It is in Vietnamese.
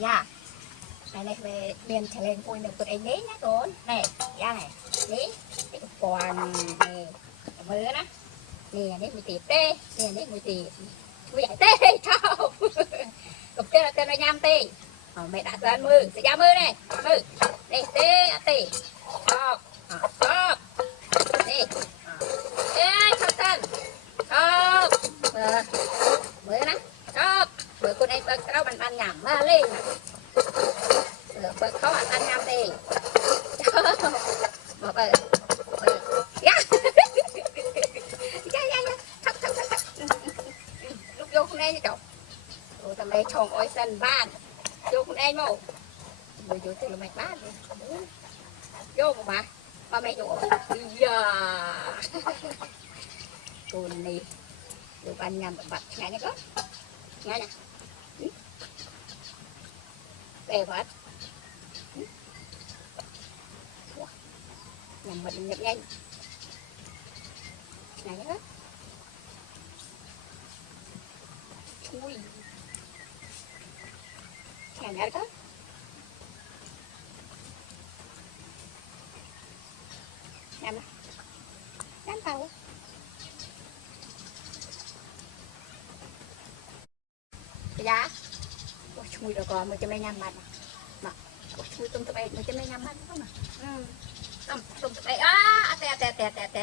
Dạ, này về miền trở lên ôi tụi anh đấy nhá con này, ra này, đấy, cái còn này, mưa đó, nè đấy 10 tỷ tê, nè đấy 10 tỷ, mười giải tê, sao, cục tê là tên là nham tê, mẹ đã toàn mưa, sẽ ra mưa này, mưa, đây tê, tê, stop, stop, đi, ê, không tên, stop, mưa đó, stop, mưa con anh bật đâu bàn nhảm mà lên. Bật khó ăn nhâm đi một ơi lúc vô con đây cậu rồi tầm đây trồng ôi sân ban vô con đây mô rồi vô từ mạch bát vô một bà mẹ vô giờ con này được ăn nhầm bật ngay này có ngay nè bè vật nhầm mình nhập nhanh này hết chui nhà nhà có nằm nằm tàu dạ chui rồi còn 105 mặt mà chui tung tụi bay 105 mặt không mà tung tụi bay tè